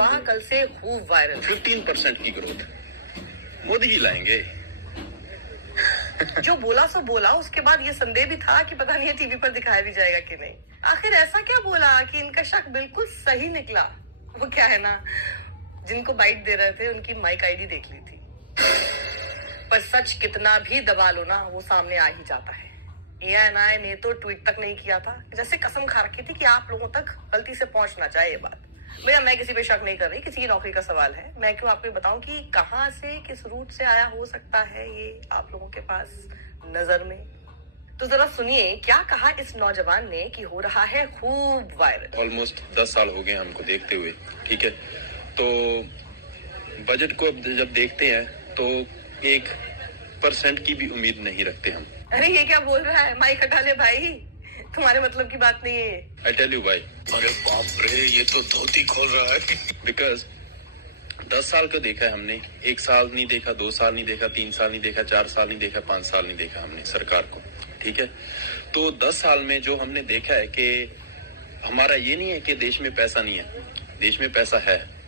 अफवाह कल से खूब वायरल। 15% की ग्रोथ मोदी जी लाएंगे। जो बोला सो बोला, उसके बाद ये संदेह भी था कि पता नहीं ये टीवी पर दिखाया भी जाएगा कि नहीं। आखिर ऐसा क्या बोला कि इनका शक बिल्कुल सही निकला? वो क्या है ना, जिनको बाइट दे रहे थे उनकी माइक आईडी देख ली थी। पर सच कितना भी दबा लो ना, वो सामने आ ही जाता है। एएनआई ने तो ट्वीट तक नहीं किया था, जैसे कसम खा रखी थी कि आप लोगों तक गलती से पहुंच ना जाए ये बात। भैया मैं किसी पे शक नहीं कर रही, किसी की नौकरी का सवाल है। मैं क्यों आपको बताऊं कि कहां से किस रूट से आया हो सकता है ये आप लोगों के पास नजर में। तो जरा सुनिए क्या कहा इस नौजवान ने कि हो रहा है खूब वायरल। ऑलमोस्ट 10 साल हो गए हमको देखते हुए, ठीक है। तो बजट को अब जब देखते हैं तो 1% की भी उम्मीद नहीं रखते हम। अरे ये क्या बोल रहा है, माइक हटा ले भाई, तुम्हारे मतलब की बात नहीं है। आई टेल यू भाई, अरे बाप रे, ये तो धोती खोल रहा है। बिकॉज 10 साल को देखा है हमने, 1 साल नहीं देखा, 2 साल नहीं देखा, 3 साल नहीं देखा, 4 साल नहीं देखा, 5 साल नहीं देखा हमने सरकार को, ठीक है। तो 10 साल में जो हमने देखा है कि हमारा ये नहीं है कि देश में पैसा नहीं है, देश में पैसा है,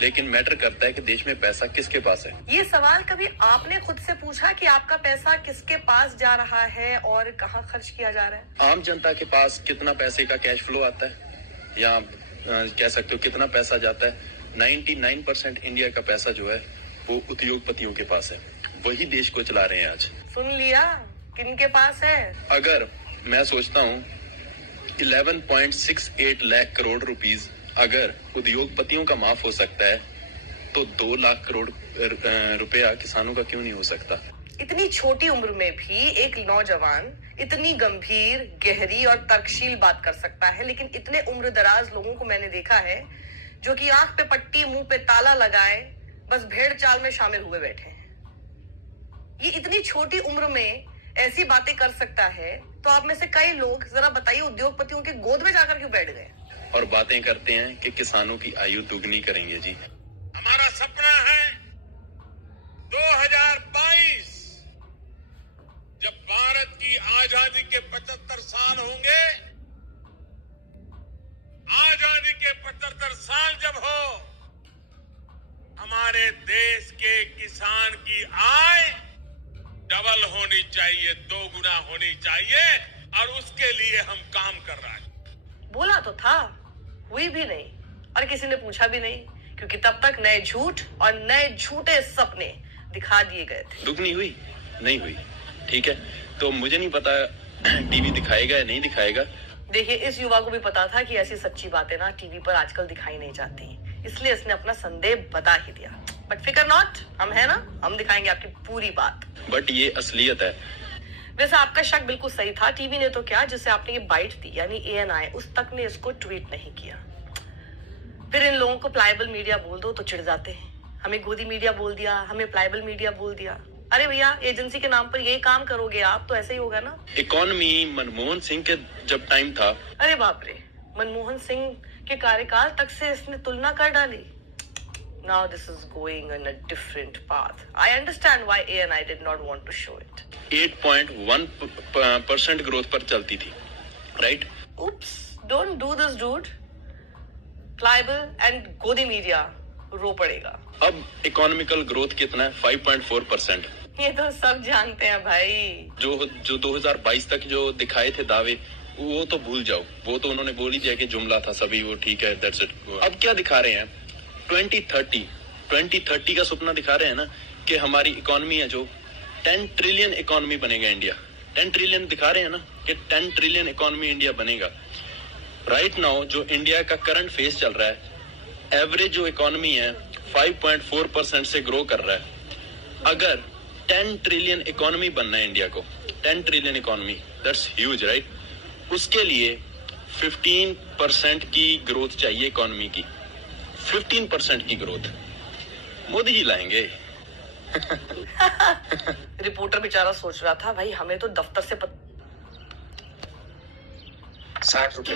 लेकिन मैटर करता है कि देश में पैसा किसके पास है। ये सवाल कभी आपने खुद से पूछा कि आपका पैसा किसके पास जा रहा है और कहाँ खर्च किया जा रहा है? आम जनता के पास कितना पैसे का कैश फ्लो आता है, या कह सकते हो कितना पैसा जाता है। 99% इंडिया का पैसा जो है वो उद्योगपतियों के पास है, वही देश को चला रहे हैं आज। सुन लिया, किनके पास है? अगर मैं सोचता हूँ 11.68 लाख करोड़ रुपीस अगर उद्योगपतियों का माफ हो सकता है तो 2 लाख करोड़ रुपया किसानों का क्यों नहीं हो सकता। इतनी छोटी उम्र में भी एक नौजवान इतनी गंभीर, गहरी और तर्कशील बात कर सकता है, लेकिन इतने उम्र दराज लोगों को मैंने देखा है जो कि आंख पे पट्टी, मुंह पे ताला लगाए बस भेड़ चाल में शामिल हुए बैठे हैं। ये इतनी छोटी उम्र में ऐसी बातें कर सकता है, तो आप में से कई लोग जरा बताइए उद्योगपतियों के गोद में जाकर क्यों बैठ गए और बातें करते हैं कि किसानों की आयु दुगनी करेंगे। जी हमारा सपना है 2022 जब भारत की आजादी के 75 साल होंगे, आजादी के 75 साल जब हो, हमारे देश के किसान की आय डबल होनी चाहिए, 2 गुना होनी चाहिए, और उसके लिए हम काम कर रहे हैं। बोला तो था, हुई भी नहीं और किसी ने पूछा भी नहीं, क्योंकि तब तक नए झूठ और नए झूठे सपने दिखा दिए गए थे। दुगनी हुई नहीं हुई, ठीक है। तो मुझे नहीं पता टीवी दिखाएगा या नहीं दिखाएगा। देखिए इस युवा को भी पता था कि ऐसी सच्ची बातें ना टीवी पर आजकल दिखाई नहीं जाती, इसलिए इसने अपना संदेह बता ही दिया। बट फिकर नॉट, हम है ना, हम दिखाएंगे आपकी पूरी बात। बट ये असलियत है। वैसे आपका शक बिल्कुल सही था, टीवी ने तो क्या, जिसे आपने ये बाइट दी यानी एएनआई, उस तक ने इसको ट्वीट नहीं किया। फिर इन लोगों को प्लाइबल मीडिया बोल दो तो चिढ़ जाते हैं, हमें गोदी मीडिया बोल दिया, हमें प्लाइबल मीडिया बोल दिया। अरे भैया, एजेंसी के नाम पर यही काम करोगे आप तो ऐसे ही होगा ना। इकोनॉमी मनमोहन सिंह के जब टाइम था, अरे बाप रे, मनमोहन सिंह के कार्यकाल तक से इसने तुलना कर डाली। Now this is going on a different path. I understand why ANI did not want to show it. 8.1% growth पर चलती थी, right? Oops, don't do this, dude. Pliable and Godi media रो पड़ेगा। अब इकोनॉमिकल ग्रोथ कितना है? 5.4%। ये तो सब जानते हैं भाई। जो 2022 तक जो दिखाए थे दावे, वो तो भूल जाओ, वो तो उन्होंने बोल ही दिया कि जुमला था सभी, वो ठीक है, दैट्स इट। अब क्या दिखा रहे हैं? 2030 का सपना दिखा रहे हैं ना, कि हमारी इकोनॉमी है जो 10 ट्रिलियन इकोनॉमी बनेगा इंडिया। 10 ट्रिलियन दिखा रहे हैं ना कि 10 ट्रिलियन इकोनॉमी इंडिया बनेगा। राइट नाउ जो इंडिया का करंट फेज चल रहा है, एवरेज जो इकोनॉमी है 5.4% से ग्रो कर रहा है। अगर 10 ट्रिलियन इकोनॉमी बनना है इंडिया को, 10 trillion economy, that's huge, right? उसके लिए 15% की ग्रोथ चाहिए इकोनॉमी की। 15% की ग्रोथ मोदी जी लाएंगे। रिपोर्टर बेचारा सोच रहा था भाई, हमें तो दफ्तर से 60 रुपए